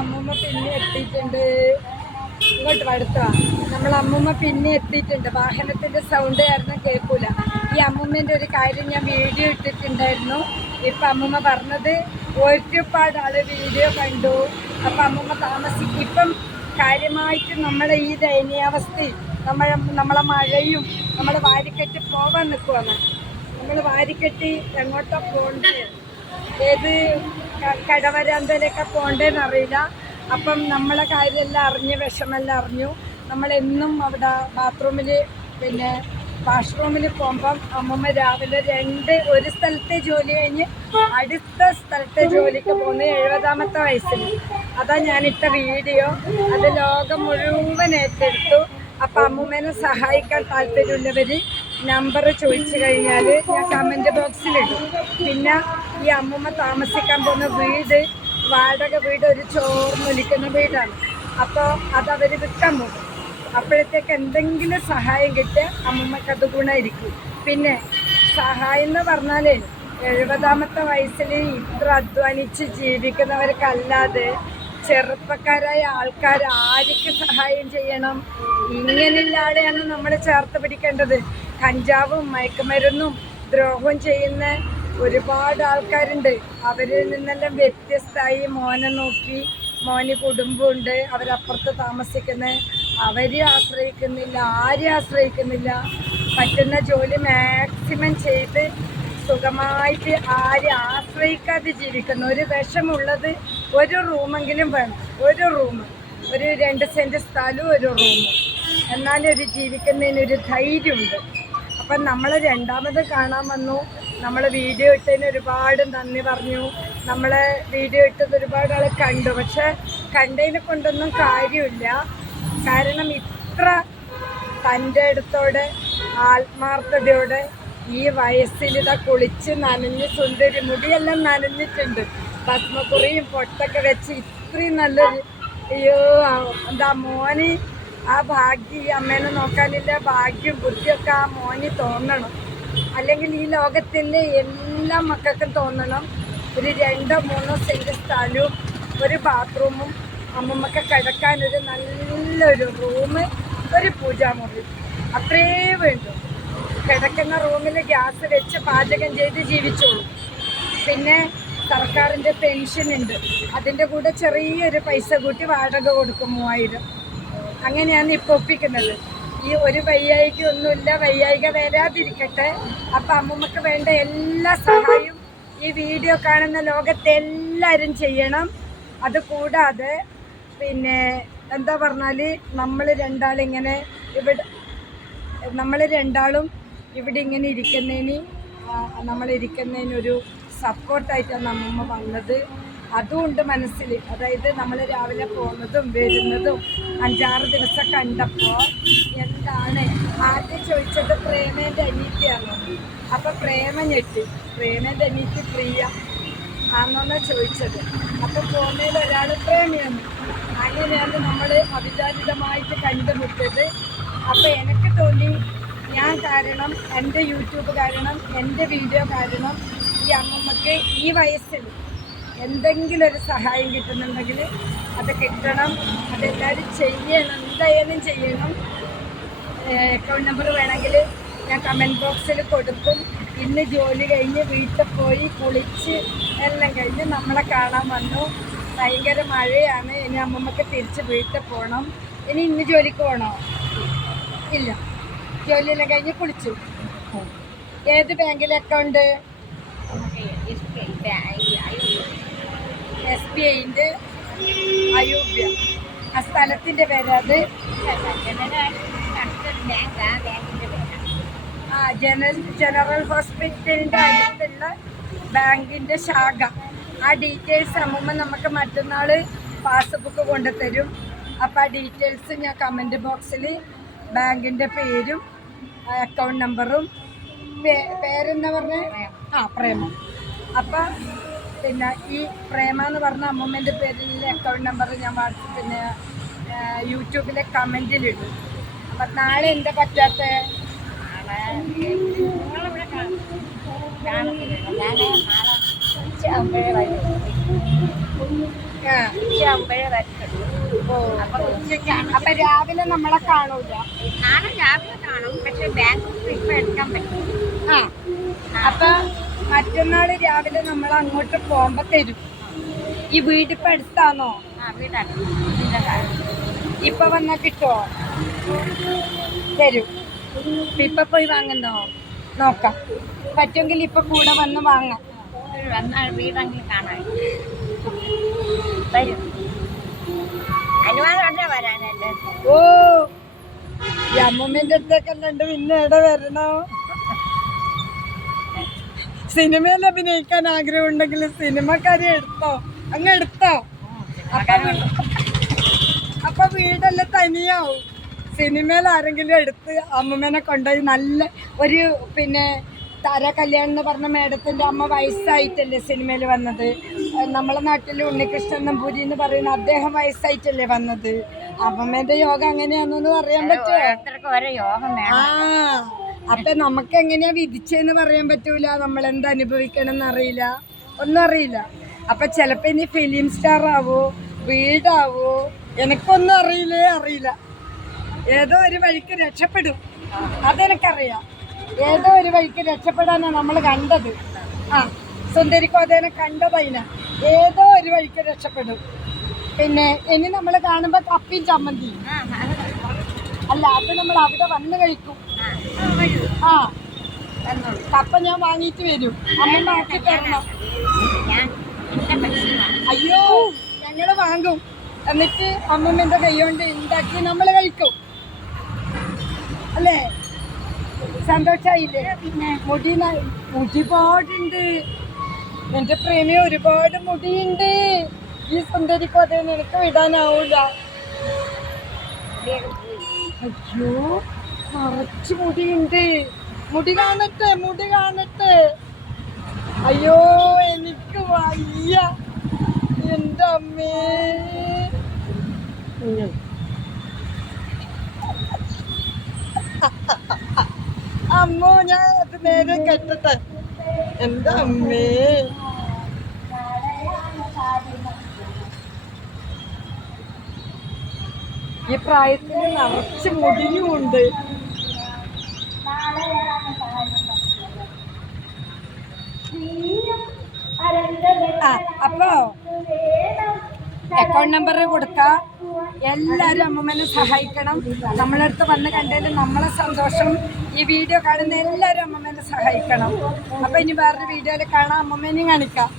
അമ്മൂമ്മ പിന്നെ എത്തിയിട്ടുണ്ട്. ഇങ്ങോട്ട് അടുത്താ അമ്മൂമ്മ പിന്നെ എത്തിയിട്ടുണ്ട്. വാഹനത്തിന്റെ സൗണ്ട് കാരണം കേൾക്കൂല. ഈ അമ്മൂമ്മേന്റെ ഒരു കാര്യം ഞാൻ വീഡിയോ ഇട്ടിട്ടുണ്ടായിരുന്നു. ഇപ്പൊ അമ്മൂമ്മ പറഞ്ഞത് ഒരുപാട് ആള് വീഡിയോ കണ്ടു. അപ്പൊ അമ്മൂമ്മ താമസിക്കും. ഇപ്പം കാര്യമായിട്ട് നമ്മുടെ ഈ ദയനീയാവസ്ഥയും നമ്മളെ മഴയും നമ്മൾ വാരിക്കെട്ടി പോകാൻ നിൽക്കുവാണ്. നമ്മൾ വാരിക്കെട്ടി എങ്ങോട്ടാ പോകണ്ടേ, ഏത് കടവരാന്തയിലൊക്കെ പോകണ്ടേന്ന് അറിയില്ല. അപ്പം നമ്മളെ കാര്യമെല്ലാം അറിഞ്ഞ് വിഷമെല്ലാം അറിഞ്ഞു. നമ്മളെന്നും അവിടെ ബാത്റൂമിൽ പിന്നെ വാഷ്റൂമിൽ പോകുമ്പം അമ്മമ്മ രാവിലെ ഒരു സ്ഥലത്തെ ജോലി കഴിഞ്ഞ് അടുത്ത സ്ഥലത്തെ ജോലിക്ക് പോകുന്നത് 70ാമത്തെ വയസ്സിൽ. അതാ ഞാനിട്ട വീഡിയോ. അത് ലോകം മുഴുവൻ ഏറ്റെടുത്തു. അപ്പം അമ്മൂമ്മേനെ സഹായിക്കാൻ താല്പര്യമുള്ളവർ നമ്പർ ചോദിച്ചു കഴിഞ്ഞാൽ ഞാൻ കമൻറ്റ് ബോക്സിലിടും. പിന്നെ ഈ അമ്മൂമ്മ താമസിക്കാൻ പോകുന്ന വീട് വാടക വീട് ഒരു ചോർന്നൊലിക്കുന്ന വീടാണ്. അപ്പോൾ അതവർ വിൽക്കാൻ പോകും. അപ്പോഴത്തേക്ക് എന്തെങ്കിലും സഹായം കിട്ടിയ അമ്മൂമ്മക്ക് അത് ഗുണമായിരിക്കും. പിന്നെ സഹായം എന്ന് പറഞ്ഞാൽ 70ാമത്തെ വയസ്സിൽ ഇത്ര അധ്വാനിച്ച് ജീവിക്കുന്നവർക്കല്ലാതെ ചെറുപ്പക്കാരായ ആൾക്കാർ ആർക്ക് സഹായം ചെയ്യണം? ഇങ്ങനെയുള്ളയാളെയാണ് നമ്മൾ ചേർത്ത് പിടിക്കേണ്ടത്. കഞ്ചാവും മയക്കുമരുന്നും ദ്രോഹവും ചെയ്യുന്ന ഒരുപാട് ആൾക്കാരുണ്ട്. അവരിൽ നിന്നെല്ലാം വ്യത്യസ്തമായി മോനെ നോക്കി, മോന് കുടുംബമുണ്ട്, അവരപ്പുറത്ത് താമസിക്കുന്ന, അവരെ ആശ്രയിക്കുന്നില്ല, ആരെയും ആശ്രയിക്കുന്നില്ല. പറ്റുന്ന ജോലി മാക്സിമം ചെയ്ത് സുഖമായിട്ട് ആരെ ആശ്രയിക്കാതെ ജീവിക്കുന്നു. ഒരു വിഷമുള്ളത് ഒരു റൂമെങ്കിലും വേണം. ഒരു റൂം, ഒരു 2 സെൻറ്റ് സ്ഥലവും ഒരു റൂമും, എന്നാലും ഒരു ജീവിക്കുന്നതിനൊരു ധൈര്യമുണ്ട്. അപ്പം നമ്മൾ രണ്ടാമത് കാണാൻ വന്നു. നമ്മൾ വീഡിയോ ഇട്ടതിന് ഒരുപാട് നന്ദി പറഞ്ഞു. നമ്മളെ വീഡിയോ ഇട്ടത് ഒരുപാട് ആൾ കണ്ടു. പക്ഷെ കണ്ടതിനെ കൊണ്ടൊന്നും കാര്യമില്ല. കാരണം ഇത്ര തൻ്റെ അടുത്തോടെ ആത്മാർത്ഥതയോടെ ഈ വയസ്സിൽ ഇതാ കുളിച്ച് നനഞ്ഞ് സുന്ദരി, മുടിയെല്ലാം നനഞ്ഞിട്ടുണ്ട്, ഭസ്മക്കുറിയും പൊട്ടൊക്കെ വെച്ച് ഇത്രയും നല്ലൊരു എന്താ മോന് ആ ഭാഗ്യം, ഈ അമ്മേനെ നോക്കാനില്ല ഭാഗ്യം ബുദ്ധിയൊക്കെ ആ മോന് തോന്നണം. അല്ലെങ്കിൽ ഈ ലോകത്തിൻ്റെ എല്ലാ മക്കൾക്കും തോന്നണം. ഒരു 2-3 സെൻറ്റ് സ്ഥലവും ഒരു ബാത്റൂമും അമ്മമ്മക്ക് കിടക്കാനൊരു നല്ലൊരു റൂമ്, ഒരു പൂജാമുറി, അത്രേ വേണ്ടു. കിടക്കുന്ന റൂമിൽ ഗ്യാസ് വെച്ച് പാചകം ചെയ്ത് ജീവിച്ചോളൂ. പിന്നെ സർക്കാരിൻ്റെ പെൻഷൻ ഉണ്ട്, അതിൻ്റെ കൂടെ ചെറിയൊരു പൈസ കൂട്ടി വാടക കൊടുക്കും 3000. അങ്ങനെയാണ് ഇപ്പോൾ ഒപ്പിക്കുന്നത്. ഈ ഒരു വയ്യായിക ഒന്നുമില്ല, വയ്യായിക വരാതിരിക്കട്ടെ. അപ്പം അമ്മമ്മക്ക് വേണ്ട എല്ലാ സഹായവും ഈ വീഡിയോ കാണുന്ന ലോകത്തെല്ലാവരും ചെയ്യണം. അതുകൂടാതെ പിന്നെ എന്താ പറഞ്ഞാൽ നമ്മൾ രണ്ടാളും ഇവിടെ ഇങ്ങനെ നമ്മളിരിക്കുന്നതിനൊരു സപ്പോർട്ടായിട്ടാണ് അമ്മമ്മ വന്നത്. അതുകൊണ്ട് മനസ്സിൽ, അതായത് നമ്മൾ രാവിലെ പോകുന്നതും വരുന്നതും 5-6 ദിവസം കണ്ടപ്പോൾ എന്താണ് ആദ്യം ചോദിച്ചത് പ്രേമേൻ്റെ അനീതിയാണോ? അപ്പോൾ പ്രേമ ഞെട്ടി. പ്രേമേൻ്റെ അനീതി പ്രിയ ആണെന്നാണ് ചോദിച്ചത്. അപ്പോൾ പോകുന്നതിൽ ഒരാൾ പ്രേമിയാണ്. അങ്ങനെയാണ് നമ്മൾ അവിചാരിതമായിട്ട് കണ്ടുമുട്ടത്. അപ്പോൾ എനിക്ക് തോന്നി ഞാൻ കാരണം, എൻ്റെ യൂട്യൂബ് കാരണം, എൻ്റെ വീഡിയോ കാരണം ഈ അമ്മമ്മക്ക് ഈ വയസ്സിൽ എന്തെങ്കിലും ഒരു സഹായം കിട്ടുന്നുണ്ടെങ്കിൽ അത് കിട്ടണം. അതെല്ലാവരും ചെയ്യണം, എന്തായാലും ചെയ്യണം. അക്കൗണ്ട് നമ്പർ വേണമെങ്കിൽ ഞാൻ കമൻറ്റ് ബോക്സിൽ കൊടുക്കും. ഇന്ന് ജോലി കഴിഞ്ഞ് വീട്ടിൽ പോയി കുളിച്ച് എല്ലാം കഴിഞ്ഞ് നമ്മളെ കാണാൻ വന്നു. ഭയങ്കര മഴയാണ്. ഇനി അമ്മമ്മക്ക് തിരിച്ച് വീട്ടിൽ പോകണം. ഇന്ന് ജോലിക്ക് പോകണോ? ഇല്ല, ജോലിയെല്ലാം കഴിഞ്ഞ് കുളിച്ചു. ഏത് ബാങ്കിലെ അക്കൗണ്ട്? SBIൻ്റെ അയൂബ്യ. ആ സ്ഥലത്തിൻ്റെ പേര് അത് ജനറൽ ഹോസ്പിറ്റലിൻ്റെ അടുത്തുള്ള ബാങ്കിൻ്റെ ശാഖ. ആ ഡീറ്റെയിൽസ് അമ്മൂമ്മ നമുക്ക് മറ്റന്നാൾ പാസ്ബുക്ക് കൊണ്ടുതരും. അപ്പോൾ ആ ഡീറ്റെയിൽസ് ഞാൻ കമൻറ്റ് ബോക്സിൽ ബാങ്കിൻ്റെ പേരും അക്കൗണ്ട് നമ്പറും പേരെന്താ പറഞ്ഞത്? പ്രേമ. അപ്പം പിന്നെ ഈ പ്രേമ എന്ന് പറഞ്ഞ അമ്മൂമ്മേൻ്റെ പേരിലെ അക്കൗണ്ട് നമ്പർ ഞാൻ പിന്നെ യൂട്യൂബിലെ കമൻറ്റിലിടും. അപ്പം നാളെ എന്താ പറ്റാത്ത? നാളെ ആ. ഉച്ചയാകുമ്പോഴേ വരത്തുള്ളൂ. ഓ. അപ്പൊ ഉച്ചയ്ക്കാണ് അപ്പൊ രാവിലെ നമ്മളെ കാണൂല. നാളെ രാവിലെ കാണും. പക്ഷെ ബാങ്ക് ഇപ്പൊ എടുക്കാൻ പറ്റും. ആ. അപ്പൊ മറ്റന്നാള് രാവിലെ നമ്മൾ അങ്ങോട്ട് പോകുമ്പോ തരും. ഈ വീടിപ്പോ അടുത്താണോ? വീടാണ് ഇതിന്റെ കാര്യം. ഇപ്പൊ വന്നാ കിട്ടുമോ? തരും. ഇപ്പൊ പോയി വാങ്ങുന്നോ? നോക്കാം. പറ്റുമെങ്കിൽ ഇപ്പൊ കൂടെ വന്ന് വാങ്ങാം. വന്നാൽ വീടെങ്കിലും കാണാൻ വരും. അനുവാദമല്ലേ വരാനല്ലേ? ഓ, ഈ അമ്മൂമ്മേന്റെ അടുത്തൊക്കെ ഉണ്ട്. പിന്നെ എവിടെ വരണോ? സിനിമയിൽ അഭിനയിക്കാൻ ആഗ്രഹം ഉണ്ടെങ്കിൽ സിനിമക്കാരെ എടുത്തോ, അങ്ങ് എടുത്തോ. അപ്പൊ വീടെല്ലാം തനിയാവും. സിനിമയിൽ ആരെങ്കിലും എടുത്ത് അമ്മമ്മേനെ കൊണ്ടുപോയി നല്ല ഒരു പിന്നെ താര കല്യാണം എന്ന് പറഞ്ഞ മേഡത്തിന്റെ അമ്മ വയസ്സായിട്ടല്ലേ സിനിമയിൽ വന്നത്. നമ്മളെ നാട്ടിൽ ഉണ്ണികൃഷ്ണൻ നമ്പൂരി എന്ന് പറയുന്ന അദ്ദേഹം വയസ്സായിട്ടല്ലേ വന്നത്. അമ്മമ്മേന്റെ യോഗം അങ്ങനെയാണെന്ന് പറയാൻ പറ്റുമോ? ആ, അപ്പൊ നമുക്ക് എങ്ങനെയാ വിധിച്ചെന്ന് പറയാൻ പറ്റൂല. നമ്മൾ എന്ത് അനുഭവിക്കണം എന്നറിയില്ല, ഒന്നും അറിയില്ല. അപ്പൊ ചിലപ്പോ ഇനി ഫിലിം സ്റ്റാർ ആവോ, വീടാവോ, എനിക്കൊന്നും അറിയില്ല. ഏതോ ഒരു വഴിക്ക് രക്ഷപ്പെടും, അതെനിക്കറിയാം. ഏതോ ഒരു വഴിക്ക് രക്ഷപ്പെടാനാണ് നമ്മൾ കണ്ടത്. ആ, സുന്ദരിക്കോതേനെ കണ്ടതതിന ഏതോ ഒരു വഴിക്ക് രക്ഷപ്പെടും. പിന്നെ ഇനി നമ്മൾ കാണുമ്പോ കപ്പിയും ചമ്മന്തി അല്ല, അത് നമ്മൾ അവിടെ വന്ന് കഴിക്കും. ആ, കപ്പ ഞാൻ വാങ്ങിയിട്ട് വരും. അമ്മ ആക്കി തരണം. അയ്യോ, ഞങ്ങള് വാങ്ങും. എന്നിട്ട് അമ്മമ്മന്റെ കൈ കൊണ്ട് ഉണ്ടാക്കി നമ്മൾ കഴിക്കും. അല്ലേ? സന്തോഷായില്ലേ? പിന്നെ മുടി പാടുണ്ട് എന്റെ പ്രേമി, ഒരുപാട് മുടിയുണ്ട്. ഈ സുന്ദരിക്കോതെ നിനക്ക് വിടാനാവൂല. അയ്യോ, നിറച്ച് മുടിയുണ്ട്. മുടി കാണട്ടെ. അയ്യോ, എനിക്ക് വയ്യ എന്റെ അമ്മേ. അമ്മോ, ഞാൻ അത് നേരെ കെട്ടട്ടെ എന്റെ അമ്മേ. ഈ പ്രായത്തിന് നിറച്ച് മുടിയും ഉണ്ട്. അപ്പോ അക്കൗണ്ട് നമ്പർ കൊടുക്കാം. എല്ലാവരും അമ്മമ്മനെ സഹായിക്കണം. നമ്മളടുത്ത് വന്ന് കണ്ടതിൽ നമ്മളെ സന്തോഷം. ഈ വീഡിയോ കാണുന്ന എല്ലാവരും അമ്മമ്മനെ സഹായിക്കണം. അപ്പൊ ഇനി വേറൊരു വീഡിയോയിൽ കാണാം. അമ്മമ്മേനെയും കാണിക്കാം.